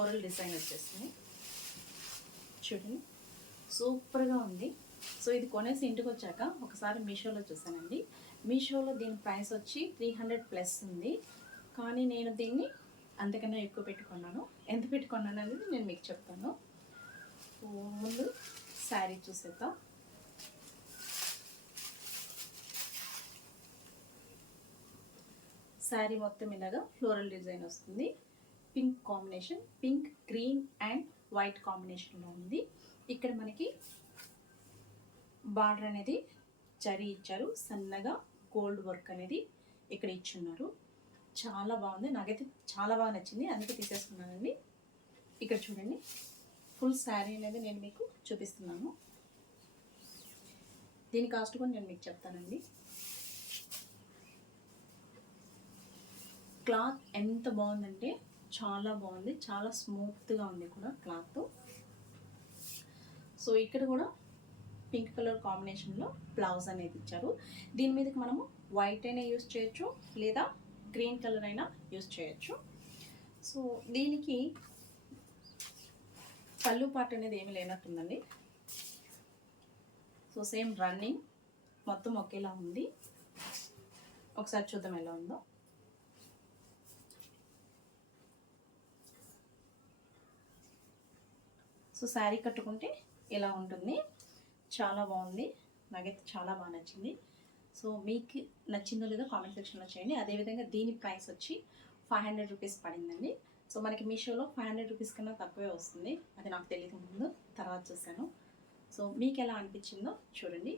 Floral design వచ్చేసింది. చూడండి సూపర్గా ఉంది. సో ఇది కొనేసి ఇంటికి వచ్చాక ఒకసారి మీషోలో చూసానండి. మీషోలో దీని ప్రైస్ వచ్చి 300+ ఉంది. కానీ నేను దీన్ని అంతకన్నా ఎక్కువ పెట్టుకున్నాను. ఎంత పెట్టుకున్నాను అనేది నేను మీకు చెప్తాను. సో ముందు శారీ చూసేద్దాం. శారీ మొత్తం ఇలాగా ఫ్లోరల్ డిజైన్ వస్తుంది. Pink combination, pink green and white కాంబినేషన్లో ఉంది. ఇక్కడ మనకి బార్డర్ అనేది జరీ ఇచ్చారు, సన్నగా గోల్డ్ వర్క్ అనేది ఇక్కడ ఇచ్చున్నారు. చాలా బాగుంది, నాకైతే చాలా బాగా నచ్చింది, అందుకే తీసేసుకున్నానండి. ఇక్కడ చూడండి ఫుల్ శారీ అనేది నేను మీకు చూపిస్తున్నాను. దీని కాస్ట్ కూడా నేను మీకు చెప్తానండి. క్లాత్ ఎంత బాగుందంటే చాలా బాగుంది, చాలా స్మూత్గా ఉంది కూడా క్లాత్. సో ఇక్కడ కూడా పింక్ కలర్ కాంబినేషన్లో బ్లౌజ్ అనేది ఇచ్చారు. దీని మీదకి మనము వైట్ అయినా యూస్ చేయొచ్చు, లేదా గ్రీన్ కలర్ అయినా యూస్ చేయొచ్చు. సో దీనికి పళ్ళు పార్ట్ అనేది ఏమి లేనట్టుందండి. సో సేమ్ రన్నింగ్ మొత్తం ఒకేలా ఉంది. ఒకసారి చూద్దాం ఎలా ఉందో. సో శారీ కట్టుకుంటే ఇలా ఉంటుంది, చాలా బాగుంది, నాకైతే చాలా బాగా నచ్చింది. సో మీకు నచ్చిందో లేదో కామెంట్ సెక్షన్లో చేయండి. అదేవిధంగా దీని ప్రైస్ వచ్చి 500 రూపీస్ పడిందండి. సో మనకి మీషోలో 500 రూపీస్ కన్నా తక్కువే వస్తుంది, అది నాకు తెలియదు ముందు, తర్వాత చూశాను. సో మీకు ఎలా అనిపించిందో చూడండి.